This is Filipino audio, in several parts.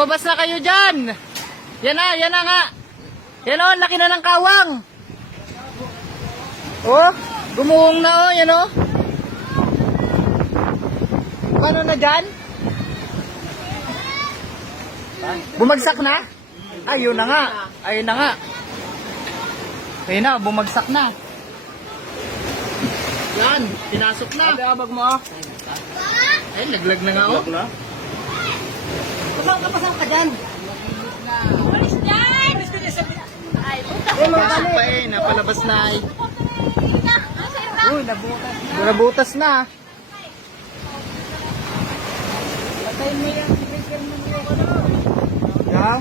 Lumabas na kayo dyan. Yan na nga. Yan o, laki na ng kawang. Oh, gumuhong na o, yan o. Paano na dyan? Bumagsak na? Ayun na nga. Ayun na nga. Ayun na, bumagsak na. Yan, pinasok na. Ate, abag mo ah. Ay, laglag na nga o. Kapasang ka dyan. Alis dyan! Ay, puta. Pasok pa eh, napalabas na eh. Uy, nabutas na. Nabutas na. Patay mo yan. Yeah.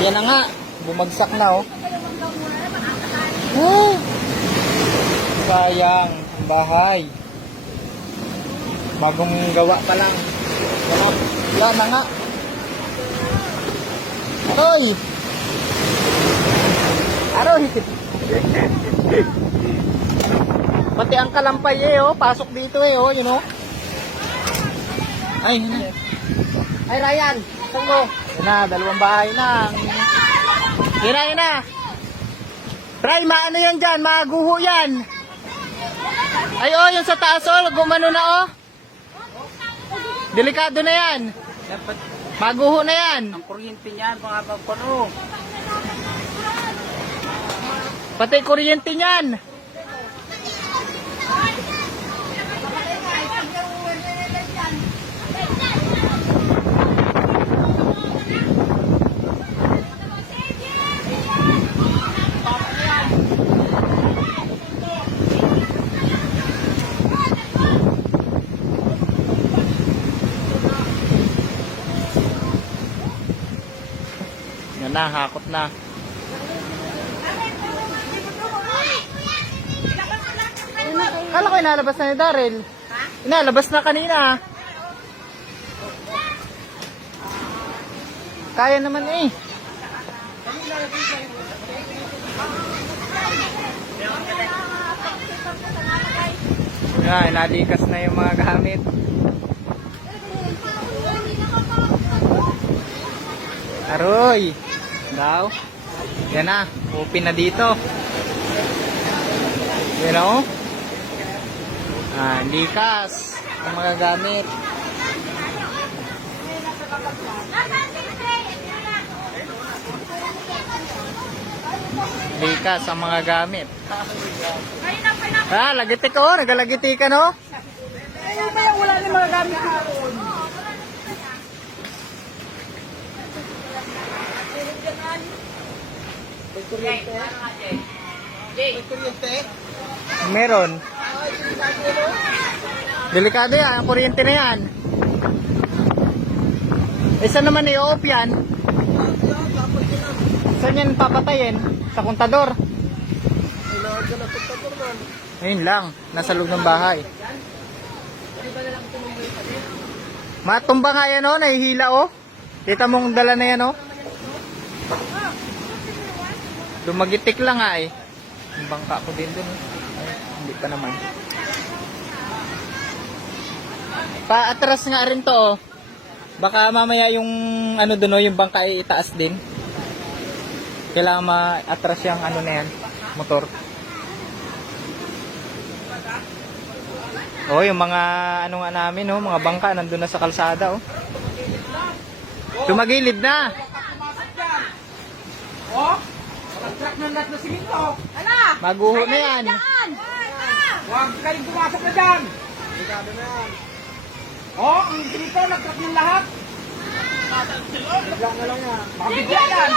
Yan na nga, bumagsak na oh. Oh! Sayang, ang bahay. Bagong gawa pa lang. Yan na nga. Aroy! Aroy! Pati ang kalampay eh oh, pasok dito eh oh, you know. Ay, yun na. Ay, Ryan, saan mo? Yun na, dalawang bahay na. Yun na. Ray, maano yan dyan? Maguho yan. Ay, oh, yung sa taas, oh, gumano na, oh. Delikado na yan. Dapat Maguho na yan. ang kuryente niyan, mga pagpano. Pati kuryente niyan. Yan na, hakot na. Kala ko inalabas na ni Daryl. Inalabas na kanina. Kaya naman eh. Yan, nalikas na yung mga gamit. Aroy! Daw. Yan na, open na dito. You know? Likas ang mga gamit. Likas ang mga gamit. Lagitik oh, nagalagiti ka no? Wala na mga gamit ko. Meron. Delikado yan, ang kuryente na yan. Saan naman i-off yan? Saan yan papatayin? Sa kontador? Ayun lang, nasa loob ng bahay. Matumba nga yan o, nahihila o. Kita mong dala na yan o. Dumagitik lang nga eh. Yung bangka ko din dun. Ay, hindi pa naman. Paatras nga rin to oh. Baka mamaya yung ano dun oh, yung bangka ay itaas din. Kailangan ma-atras yung ano na yan, motor. Oh, yung mga ano nga namin oh, mga bangka nandun na sa kalsada oh. Tumagilid na. Oh? Truck ng lahat na simento. Ala! Maguho na yan. Huwag kayong pumasok na dyan. Ligado na yan. Oh, ang simento, nag-truck ng lahat. Bigla na lang yan. Makabigla yan.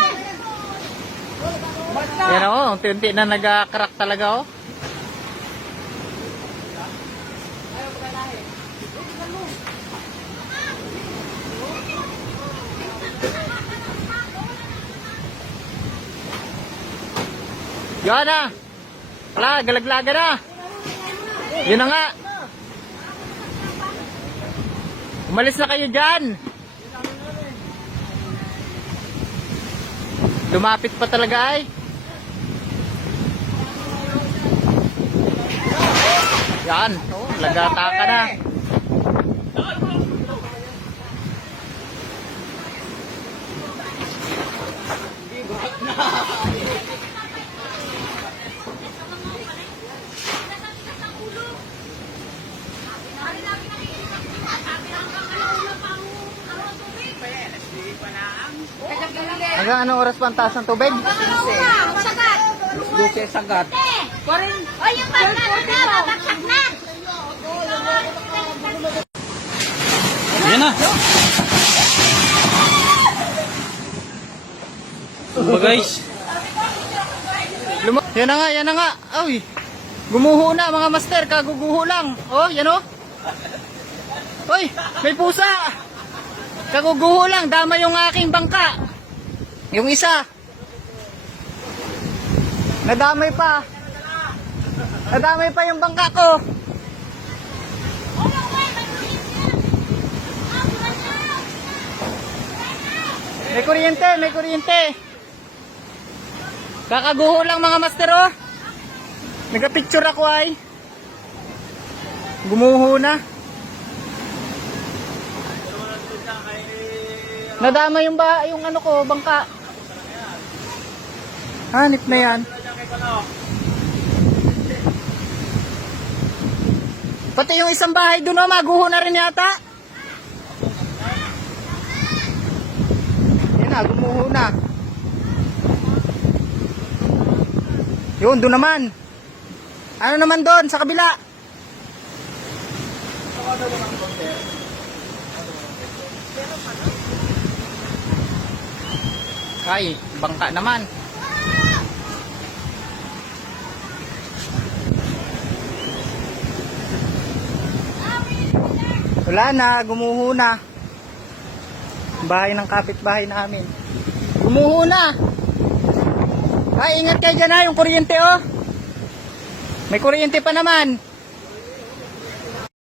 Basta. Yan oh, unti-unti na nag-crack talaga oh. Yan na. Wala, galaglaga na. Yun na nga. Umalis na kayo dyan. Lumapit pa talaga ay. Yan. Oh, lagata ka na. Hanggang anong oras pa ang taas ng tubig? Sagat. Luce sagat. Parin. O yung bangka na, babaksak na. Yan na. Ba guys? Yan na nga, yan na nga. Ay, gumuho na mga master, kaguguho lang. Oh, yan oh. Hoy, may pusa. Kaguguho lang, dama yung aking bangka. Yung isa. Nadamay pa. Nadamay pa yung bangka ko. May kuryente, may kuryente. Kakaguho lang mga master oh. Nagka-picture ako ay. Gumuho na. Nadama yung ano ko, bangka. Hanip na yan. Pati yung isang bahay doon oh, maguho na rin yata. Yan na, gumuho na. Yun, doon naman. Ano naman doon, sa kabila? Ay, bangka naman. Wala na, gumuho na. Bahay ng kapitbahay namin. Gumuho na. Ay, ingat kayo dyan ha, yung kuryente oh. May kuryente pa naman.